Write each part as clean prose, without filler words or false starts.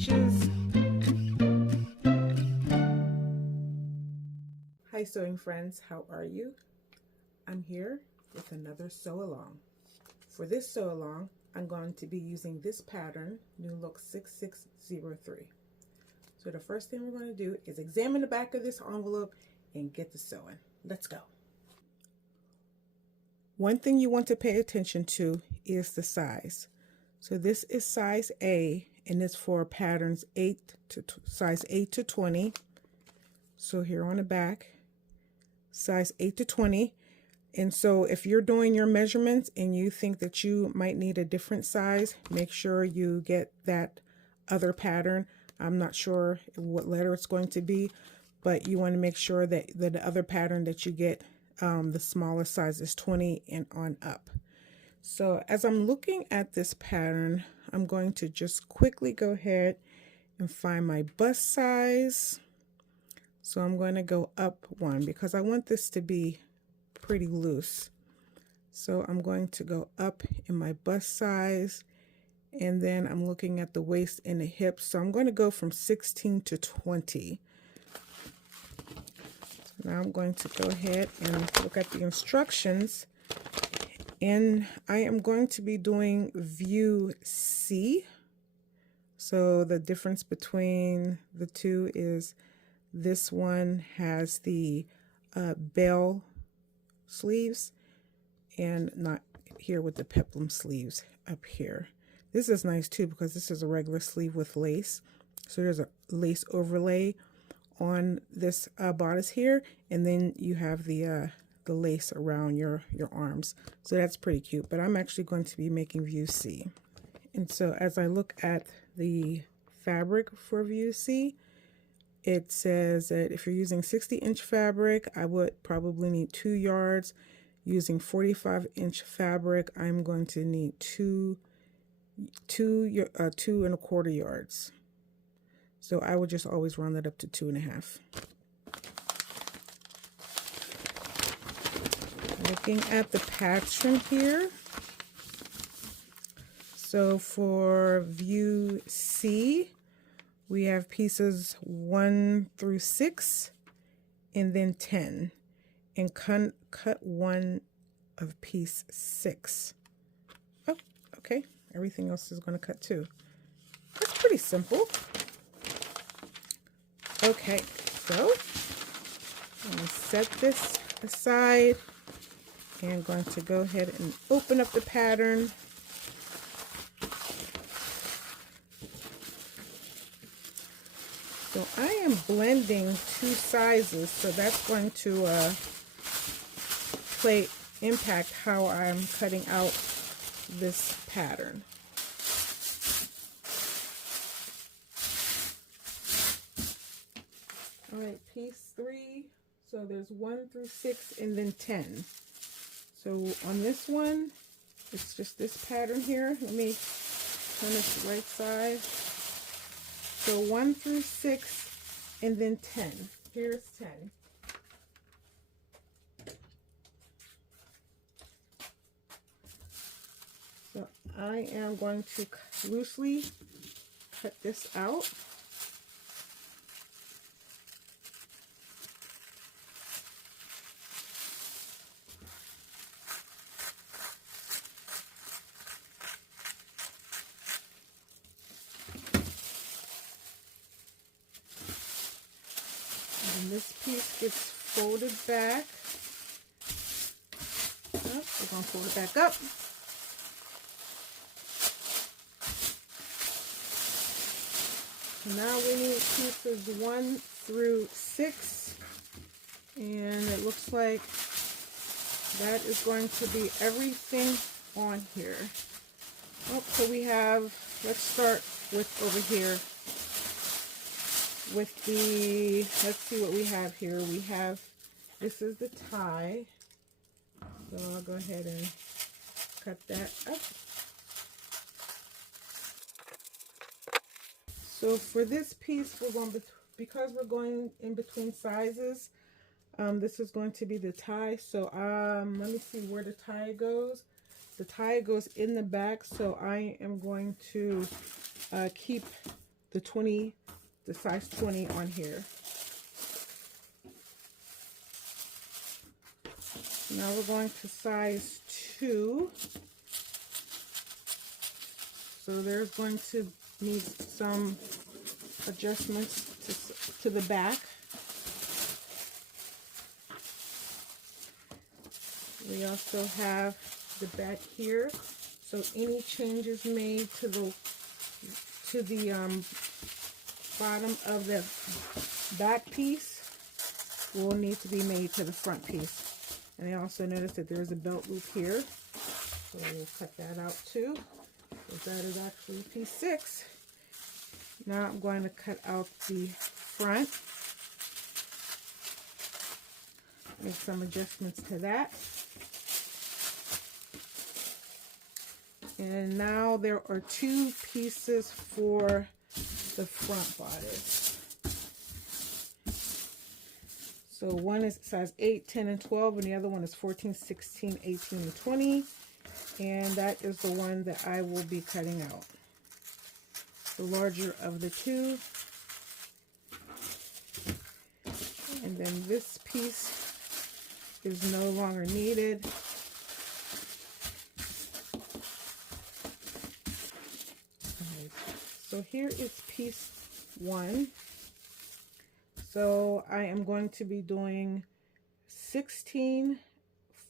stitches. Hi sewing friends, how are you? I'm here with another sew along. For this sew along, I'm going to be using this pattern, New Look 6603. So the first thing we're going to do is examine the back of this envelope and get to sewing. Let's go. One thing you want to pay attention to is the size. So this is size A, and it's for patterns size 8 to 20. So here on the back, size 8 to 20. And so if you're doing your measurements and you think that you might need a different size, make sure you get that other pattern. I'm not sure what letter it's going to be, but you want to make sure that the other pattern that you get, the smallest size is 20 and on up. So as I'm looking at this pattern, I'm going to just quickly go ahead and find my bust size. So I'm going to go up one because I want this to be pretty loose. So I'm going to go up in my bust size, and then I'm looking at the waist and the hips. So I'm going to go from 16 to 20. So now I'm going to go ahead and look at the instructions. And I am going to be doing view C. So the difference between the two is this one has the bell sleeves and not here with the peplum sleeves up here. This is nice too because this is a regular sleeve with lace. So there's a lace overlay on this bodice here, and then you have the lace around your arms. So that's pretty cute, but I'm actually going to be making view C. And so as I look at the fabric for view C, it says that if you're using 60-inch fabric, I would probably need 2 yards. Using 45-inch fabric, I'm going to need 2.25 yards. So I would just always round that up to 2.5. Looking at the pattern here. So for view C, we have pieces 1 through 6 and then 10. And cut one of piece 6. Oh, okay. Everything else is going to cut too. That's pretty simple. Okay, so I'm going to set this aside. And I'm going to go ahead and open up the pattern. So I am blending 2 sizes, so that's going to impact how I'm cutting out this pattern. All right, piece 3. So there's 1 through 6 and then 10. So on this one, it's just this pattern here. Let me turn it to the right side. So 1 through 6 and then 10. Here's 10. So I am going to loosely cut this out. And this piece gets folded back. Oh, we're going to fold it back up. Now we need pieces 1 through 6, and it looks like that is going to be everything on here. Oh, so we have, let's start with over here with the, let's see what we have here. We have, this is the tie, so I'll go ahead and cut that up. So for this piece, we're going to, because we're going in between sizes, this is going to be the tie. So let me see where the tie goes. The tie goes in the back, so I am going to keep the size 20 on here. Now we're going to size 2. So there's going to need some adjustments to the back. We also have the back here. So any changes made to the bottom of the back piece will need to be made to the front piece. And I also noticed that there's a belt loop here, so we'll cut that out too, because that is actually piece 6. Now I'm going to cut out the front, make some adjustments to that. And now there are 2 pieces for the front bodice. So one is size 8, 10, and 12, and the other one is 14, 16, 18, and 20. And that is the one that I will be cutting out. The larger of the 2. And then this piece is no longer needed. So here is piece 1. So I am going to be doing 16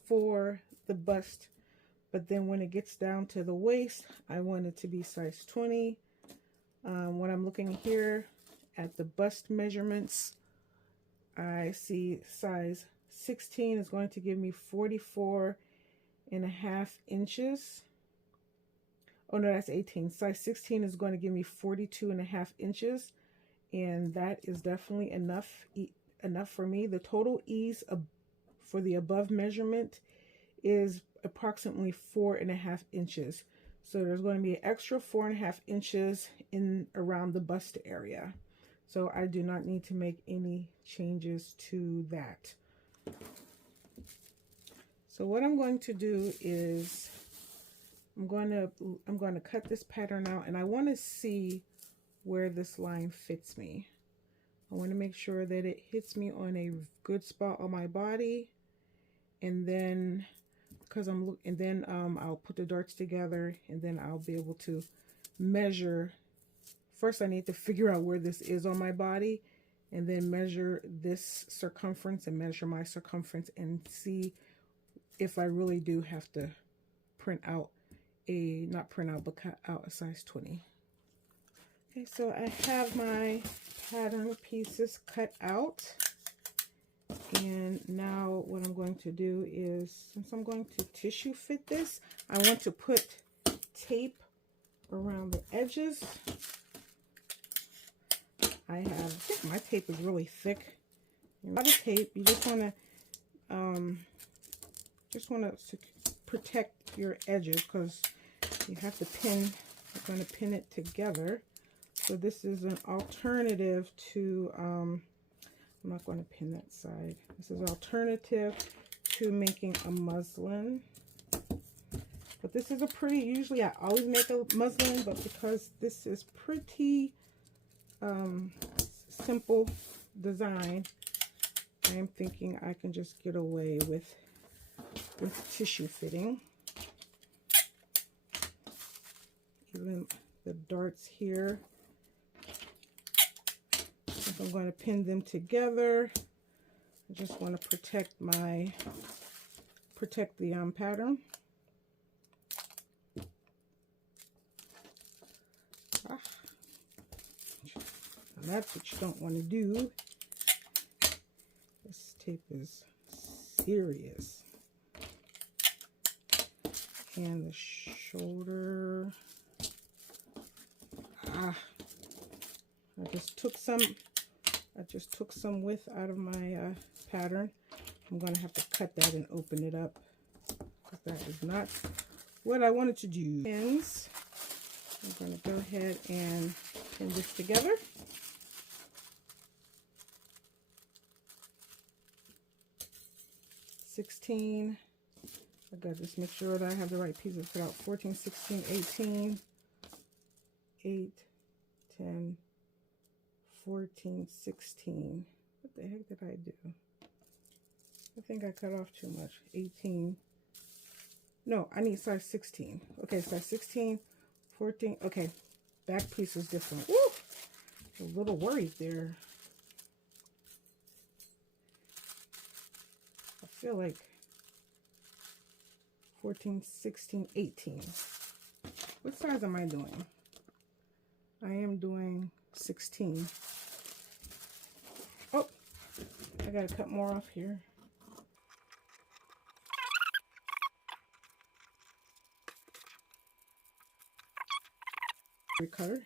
for the bust, but then when it gets down to the waist, I want it to be size 20. When I'm looking here at the bust measurements, I see size 16 is going to give me 44.5 inches. Oh no, that's 18. Size 16 is going to give me 42.5 inches. And that is definitely enough for me. The total ease for the above measurement is approximately 4.5 inches. So there's going to be an extra 4.5 inches in around the bust area. So I do not need to make any changes to that. So what I'm going to do is I'm going to cut this pattern out, and I want to see where this line fits me. I want to make sure that it hits me on a good spot on my body, and then I'll put the darts together, and then I'll be able to measure. First I need to figure out where this is on my body, and then measure this circumference and measure my circumference and see if I really do have to cut out a size 20. Okay, so I have my pattern pieces cut out, and now what I'm going to do is, since I'm going to tissue fit this, I want to put tape around the edges. I think my tape is really thick. A lot of tape, you just want to protect your edges, because you have to pin. You're going to pin it together. So this is an alternative to, I'm not going to pin that side. This is alternative to making a muslin. But this is usually I always make a muslin, but because this is pretty simple design, I am thinking I can just get away with tissue fitting. Even the darts here, if I'm going to pin them together, I just want to protect the pattern. And that's what you don't want to do. This tape is serious. And the shoulder. I just took some width out of my pattern. I'm going to have to cut that and open it up, because that is not what I wanted to do. Pins. I'm going to go ahead and pin this together. I got to just make sure that I have the right pieces cut out. 14, 16, 18, 8, 10, 14, 16. What the heck did I do? I think I cut off too much. 18. No, I need size 16. Okay, size 16, 14. Okay, back piece is different. Woo! A little worried there. I feel like 14, 16, 18. What size am I doing? I am doing 16. Oh, I gotta cut more off here. Cutter.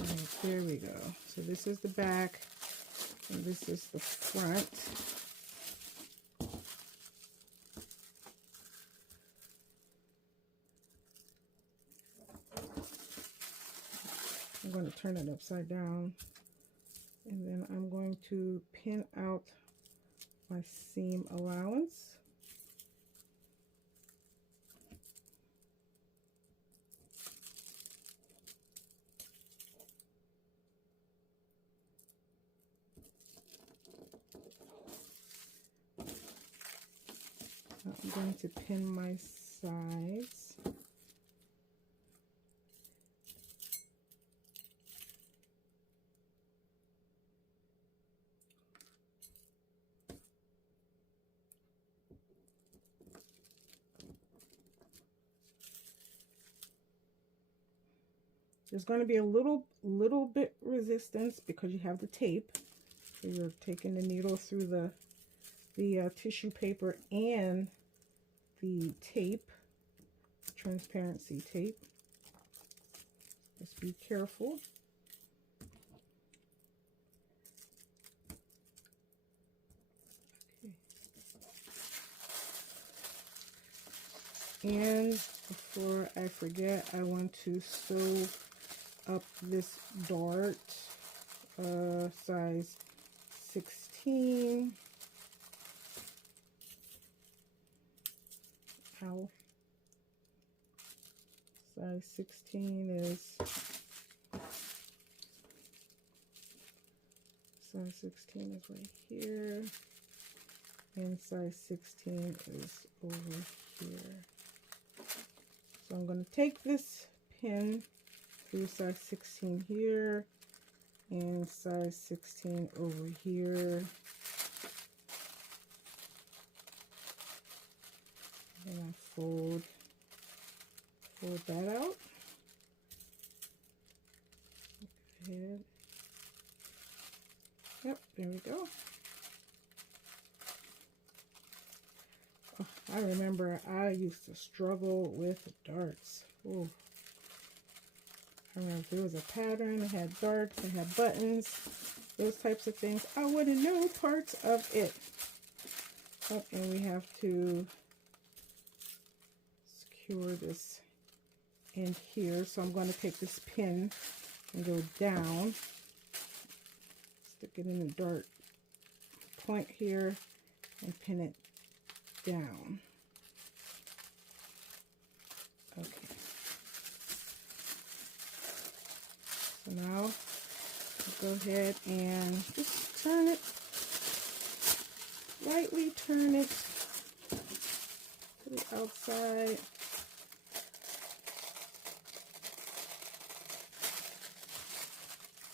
All right, there we go. So this is the back, and this is the front. I'm going to turn it upside down, and then I'm going to pin out my seam allowance. I'm going to pin my sides. There's going to be a little bit resistance because you have the tape. So you're taking the needle through the tissue paper and the tape, transparency tape. Just be careful. Okay. And before I forget, I want to sew up this dart, size 16. Ow. Size 16 is right here, and size 16 is over here. So I'm going to take this pin through size 16 here and size 16 over here. And I fold that out. Go ahead. Yep, there we go. Oh, I remember I used to struggle with darts. Ooh. I remember if there was a pattern, it had darts, it had buttons, those types of things. I wouldn't know parts of it. Oh, and we have to secure this in here. So I'm going to take this pin and go down, stick it in the dart point here, and pin it down. Okay. So now I'll go ahead and just turn it, lightly turn it to the outside.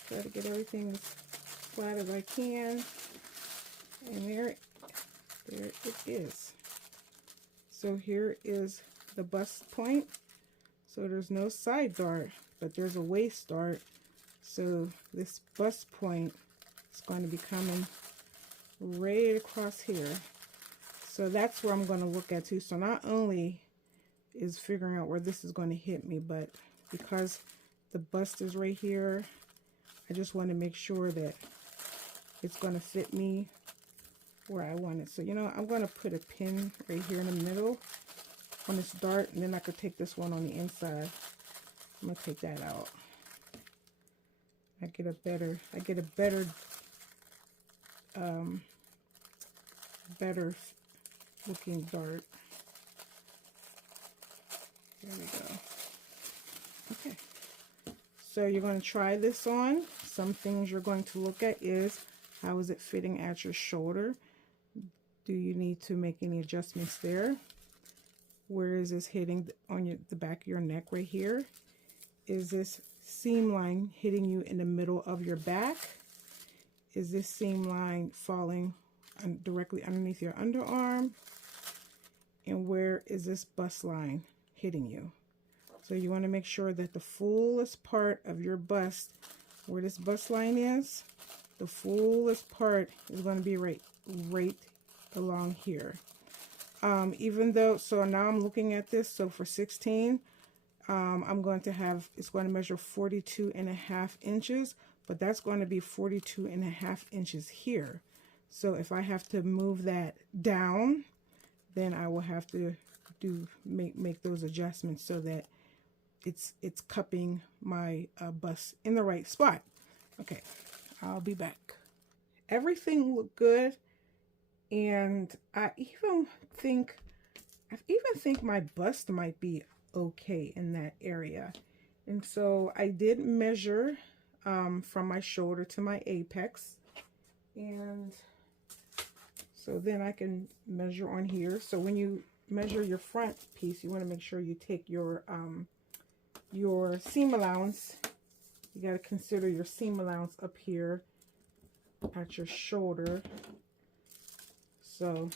Try to get everything as flat as I can. And there it is. So here is the bust point. So there's no side dart, but there's a waist dart. So this bust point is going to be coming right across here. So that's where I'm going to look at too. So not only is figuring out where this is going to hit me, but because the bust is right here, I just want to make sure that it's going to fit me where I want it. So, you know, I'm going to put a pin right here in the middle on this dart, and then I could take this one on the inside. I'm going to take that out. I get a better better looking dart. There we go. Okay. So you're going to try this on. Some things you're going to look at is how is it fitting at your shoulder? Do you need to make any adjustments there? Where is this hitting on the back of your neck right here? Is this seam line hitting you in the middle of your back? Is this seam line falling directly underneath your underarm? And where is this bust line hitting you? So you want to make sure that the fullest part of your bust, where this bust line is, the fullest part is going to be right along here. Even though, so now I'm looking at this, so for 16, I'm going to have, it's going to measure 42.5 inches, but that's going to be 42.5 inches here. So if I have to move that down, then I will have to make those adjustments so that it's cupping my bust in the right spot. Okay, I'll be back. Everything looked good, and I even think my bust might be okay in that area. And so I did measure from my shoulder to my apex, and so then I can measure on here. So when you measure your front piece, you want to make sure you take your seam allowance. You got to consider your seam allowance up here at your shoulder. So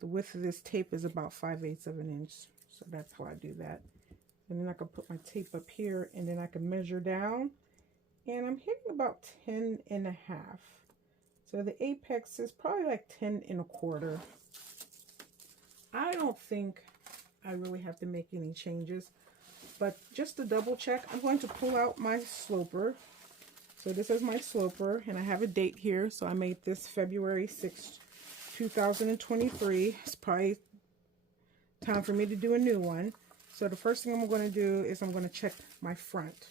the width of this tape is about 5/8 of an inch. So that's how I do that. And then I can put my tape up here, and then I can measure down, and I'm hitting about 10.5. So the apex is probably like 10.25. I don't think I really have to make any changes, but just to double check, I'm going to pull out my sloper. So this is my sloper, and I have a date here. So I made this February 6th, 2023. It's probably time for me to do a new one. So the first thing I'm going to do is I'm going to check my front.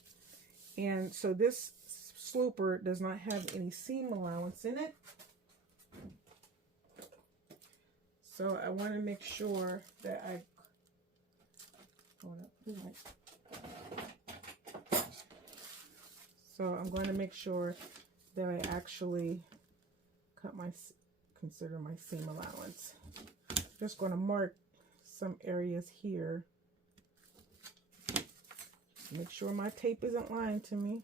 And so this sloper does not have any seam allowance in it. So I want to make sure that I'm going to make sure that I actually consider my seam allowance. Just going to mark some areas here. Make sure my tape isn't lying to me.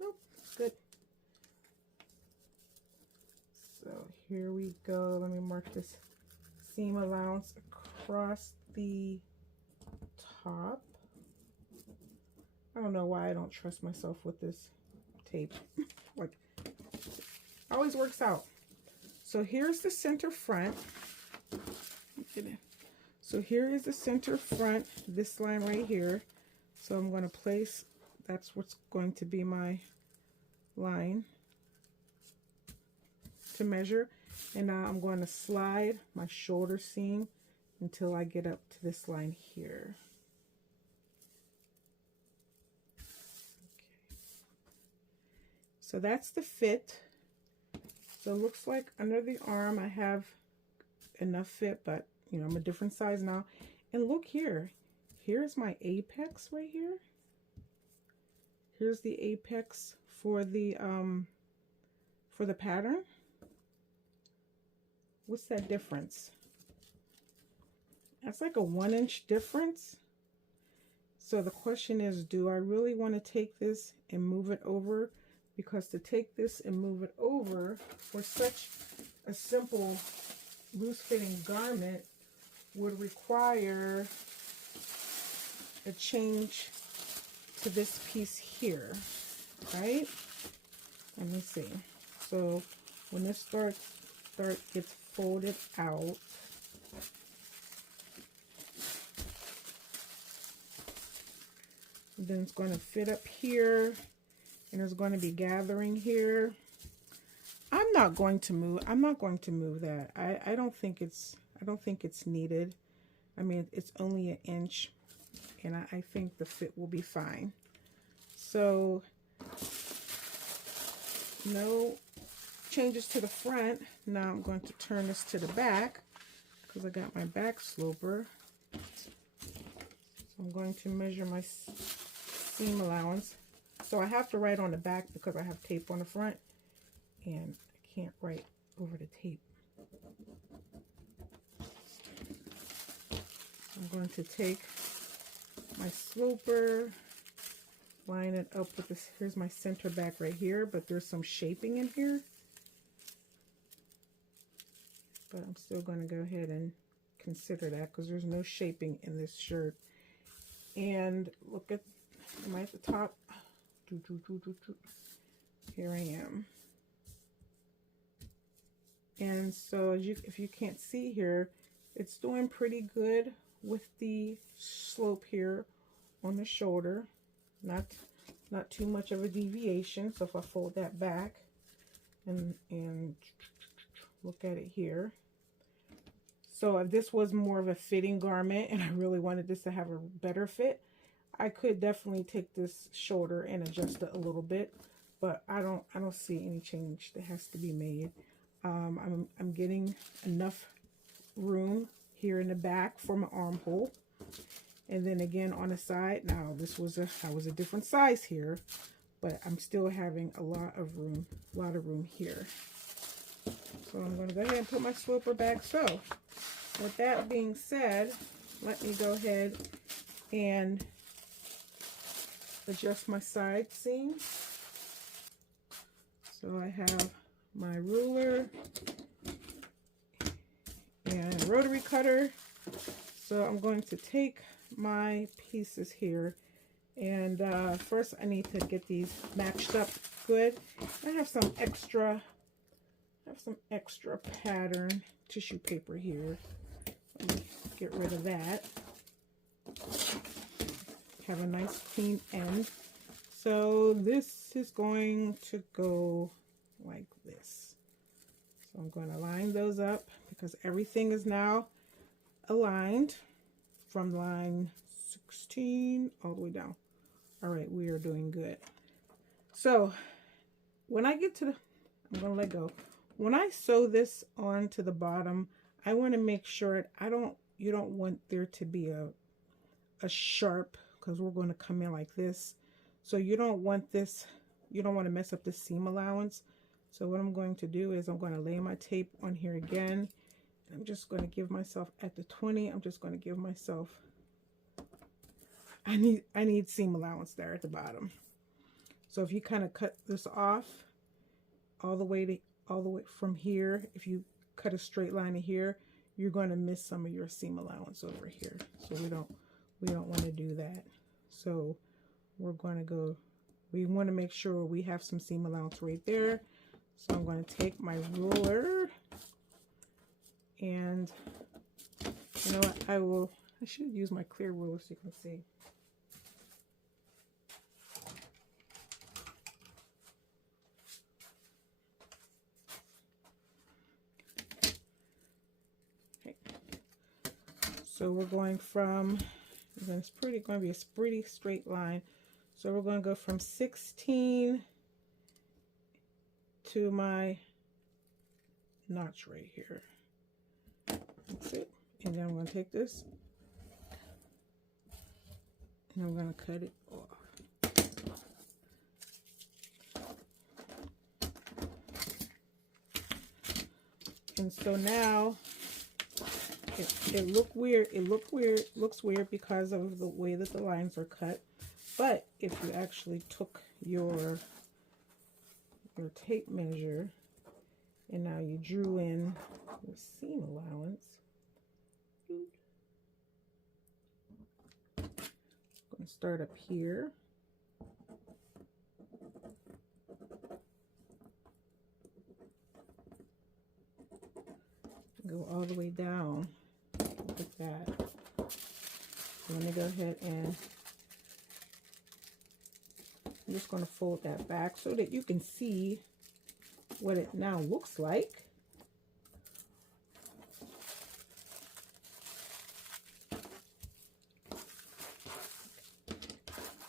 Nope, good. So here we go. Let me mark this seam allowance across the top. I don't know why I don't trust myself with this tape. Like, always works out. So here's the center front. So here is the center front, this line right here. So I'm going to place, that's what's going to be my line to measure. And now I'm going to slide my shoulder seam until I get up to this line here. Okay. So that's the fit. So it looks like under the arm I have enough fit, but you know, I'm a different size now. And look here. Here's my apex right here. Here's the apex for the pattern. What's that difference? That's like a 1-inch difference. So the question is, do I really want to take this and move it over? Because to take this and move it over for such a simple loose fitting garment would require a change to this piece here, right? Let me see. So when this gets folded out, then it's going to fit up here, and it's going to be gathering here. I'm not going to move that. I don't think it's needed. I mean, it's only 1 inch, and I think the fit will be fine. So no changes to the front. Now I'm going to turn this to the back because I got my back sloper. So I'm going to measure my seam allowance. So I have to write on the back because I have tape on the front and I can't write over the tape. I'm going to take my sloper, line it up with this. Here's my center back right here, but there's some shaping in here. But I'm still going to go ahead and consider that because there's no shaping in this shirt. And look at, am I at the top? Here I am. And so as you, if you can't see here, it's doing pretty good with the slope here on the shoulder. Not too much of a deviation. So if I fold that back and look at it here. So if this was more of a fitting garment and I really wanted this to have a better fit, I could definitely take this shoulder and adjust it a little bit, but I don't see any change that has to be made. I'm getting enough room here in the back for my armhole, and then again on the side. Now this was I was a different size here, but I'm still having a lot of room here. So I'm going to go ahead and put my sloper back. So with that being said, let me go ahead and adjust my side seam. So I have my ruler and rotary cutter. So I'm going to take my pieces here, and first I need to get these matched up good. I have some extra pattern tissue paper here. Let me get rid of that. Have a nice clean end. So this is going to go like this. So I'm going to line those up because everything is now aligned from line 16 all the way down. All right, we are doing good. So when I get to the, I'm going to let go. When I sew this onto the bottom, I want to make sure you don't want there to be a sharp, because we're going to come in like this. So you don't want this, you don't want to mess up the seam allowance. So what I'm going to do is I'm going to lay my tape on here again. I'm just going to give myself at the 20, I'm just going to give myself, I need seam allowance there at the bottom. So if you kind of cut this off all the way from here, if you cut a straight line in here, you're going to miss some of your seam allowance over here. So we don't want to do that. So we're going to go, we want to make sure we have some seam allowance right there. So I'm going to take my ruler, and you know what, I should use my clear ruler so you can see. Okay. So we're going from, it's going to be a pretty straight line. So we're going to go from 16 to my notch right here. That's it. And then I'm going to take this and I'm going to cut it off. And so now it looks weird because of the way that the lines are cut. But if you actually took your tape measure and now you drew in your seam allowance, I'm going to start up here. Go all the way down like that. So let me go ahead and I'm just going to fold that back so that you can see what it now looks like.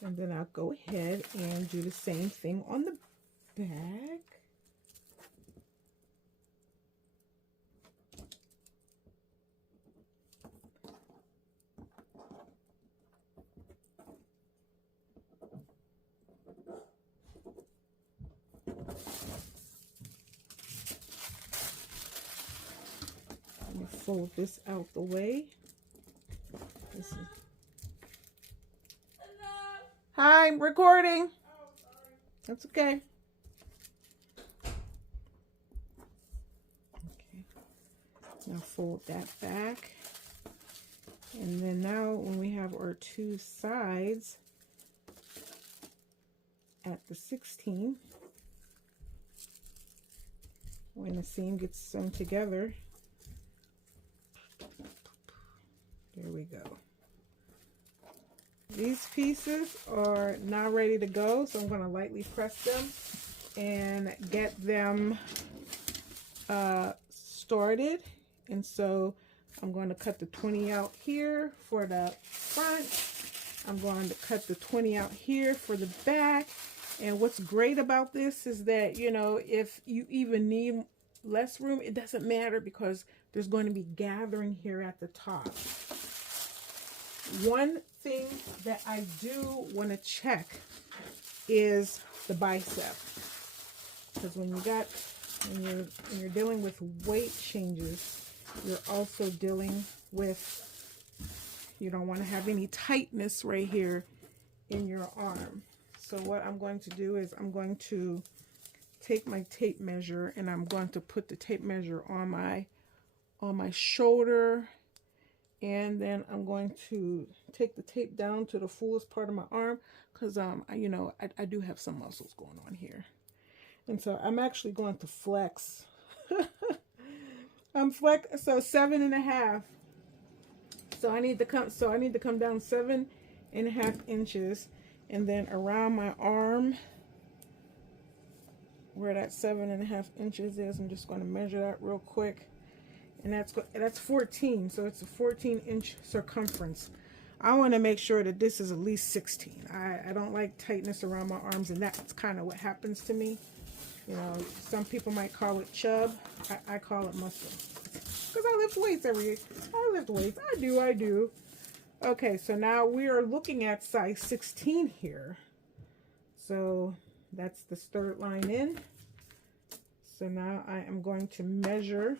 And then I'll go ahead and do the same thing on the back. fold this out the way. This is... Hi, I'm recording. Oh, sorry. That's okay. Okay. Now fold that back. And then now when we have our two sides at the 16, when the seam gets sewn together, there we go. These pieces are now ready to go, so I'm going to lightly press them and get them started. And so I'm going to cut the 20 out here for the front. I'm going to cut the 20 out here for the back. And what's great about this is that, you know, if you even need less room, it doesn't matter because there's going to be gathering here at the top. One thing that I do want to check is the bicep, because when you're dealing with weight changes, you're also dealing with, you don't want to have any tightness right here in your arm. So what I'm going to do is I'm going to take my tape measure and I'm going to put the tape measure on my shoulder, and then I'm going to take the tape down to the fullest part of my arm, because you know, I do have some muscles going on here. And so I'm actually going to flex. I'm flex, so 7.5. So I need to come down 7.5 inches, and then around my arm where that 7.5 inches is, I'm just going to measure that real quick. And that's 14, so it's a 14-inch circumference. I want to make sure that this is at least 16. I don't like tightness around my arms, and that's kind of what happens to me. You know, some people might call it chub. I call it muscle. Because I lift weights I lift weights. I do. Okay, so now we are looking at size 16 here. So that's the third line in. So now I am going to measure.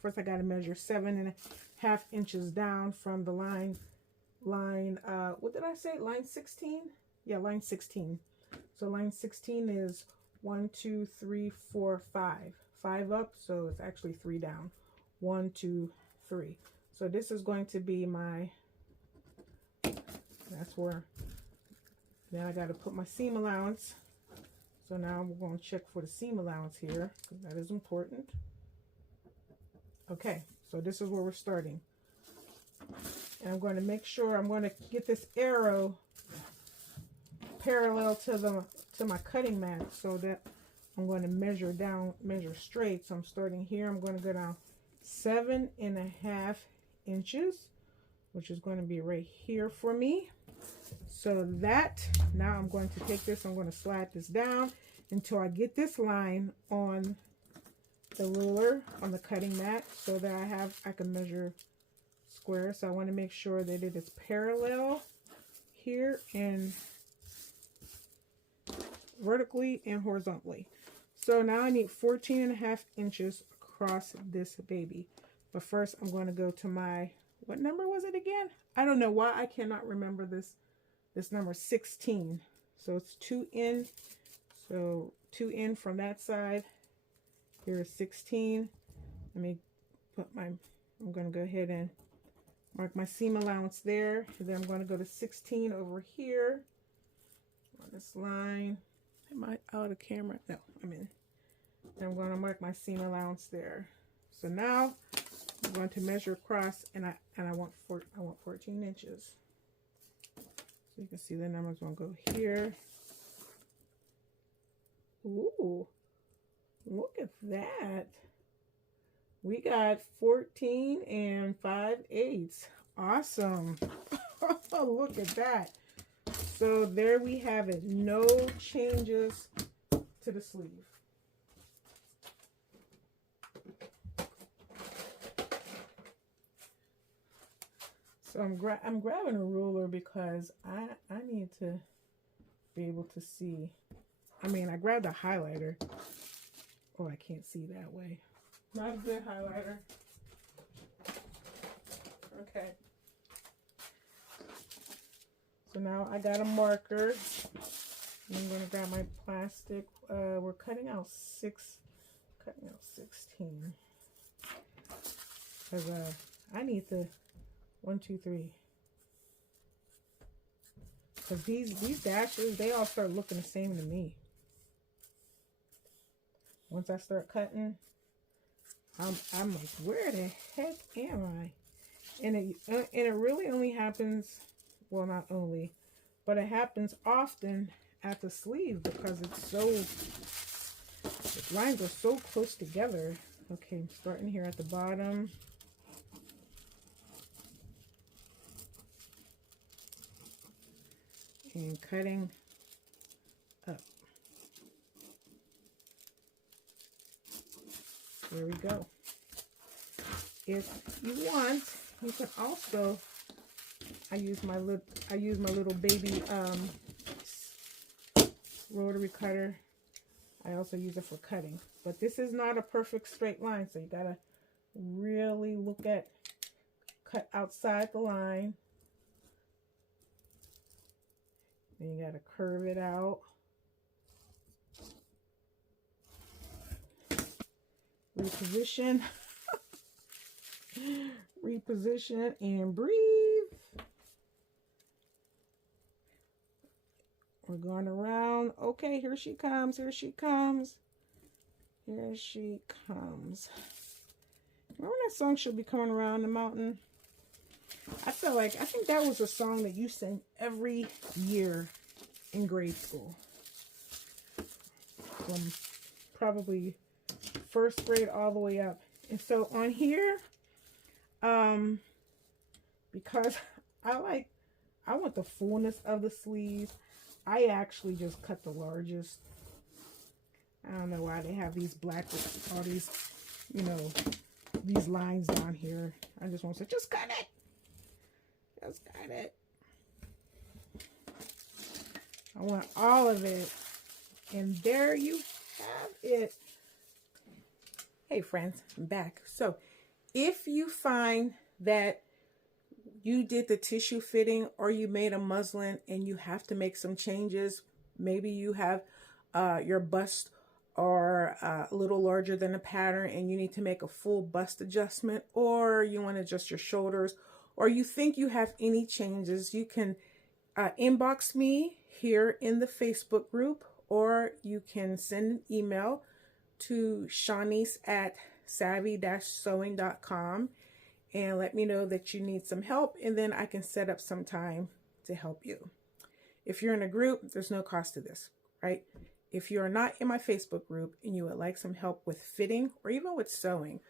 First, I got to measure 7.5 inches down from the line, what did I say? Line 16? Yeah, line 16. So line 16 is 1, 2, 3, 4, 5. 5 up, so it's actually 3 down. 1, 2, 3. So this is going to be my, that's where, then I got to put my seam allowance. So now we're going to check for the seam allowance here, because that is important. Okay, so this is where we're starting. And I'm going to make sure I'm going to get this arrow parallel to my cutting mat, so that I'm going to measure straight. So I'm starting here. I'm going to go down 7.5 inches, which is going to be right here for me. So that, now I'm going to take this, I'm going to slide this down until I get this line on the ruler on the cutting mat, so that I can measure square. So I want to make sure that it is parallel here and vertically and horizontally. So now I need 14.5 inches across this baby. But first I'm going to go to my, what number was it again? I don't know why I cannot remember this number, 16. So it's 2 in. So 2 in from that side. Here is 16. Let me put I'm going to go ahead and mark my seam allowance there. And then I'm going to go to 16 over here on this line. Am I out of camera? No, I'm in. And I'm going to mark my seam allowance there. So now I'm going to measure across, and I want 14 inches. So you can see the numbers going to go here. Ooh. Look at that. We got 14 5/8. Awesome. Look at that. So there we have it. No changes to the sleeve. So I'm grabbing a ruler because I need to be able to see. I mean, I grabbed a highlighter. Oh, I can't see that way. Not a good highlighter. Okay. So now I got a marker. I'm going to grab my plastic. We're cutting out 16. Because I need the 1, 2, 3. Because these dashes, they all start looking the same to me. Once I start cutting, I'm like, where the heck am I? And it really only happens, well, not only, but it happens often at the sleeve because it's so, the lines are so close together. Okay, I'm starting here at the bottom. And cutting up. There we go. If you want, you can also, I use my little baby rotary cutter. I also use it for cutting. But this is not a perfect straight line, so you gotta really look at, cut outside the line. Then you gotta curve it out. Reposition. Reposition and breathe. We're going around. Okay, here she comes. Here she comes. Here she comes. Remember that song, She'll Be Coming Around the Mountain? I think that was a song that you sang every year in grade school. From probably first grade all the way up. And so on here, because I want the fullness of the sleeve, I actually just cut the largest. I don't know why they have these black, all these, you know, these lines down here. I just want to say, just cut it. Just cut it. I want all of it. And there you have it. Hey friends, I'm back. So if you find that you did the tissue fitting or you made a muslin and you have to make some changes, maybe you have your bust or a little larger than a pattern and you need to make a full bust adjustment, or you want to adjust your shoulders, or you think you have any changes, you can inbox me here in the Facebook group, or you can send an email to shanice@savvy-sewing.com and let me know that you need some help, and then I can set up some time to help you. If you're in a group, there's no cost to this, right? If you are not in my Facebook group and you would like some help with fitting or even with sewing,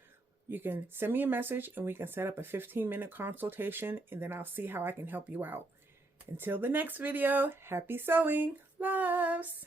you can send me a message and we can set up a 15-minute consultation, and then I'll see how I can help you out. Until the next video, happy sewing. Loves.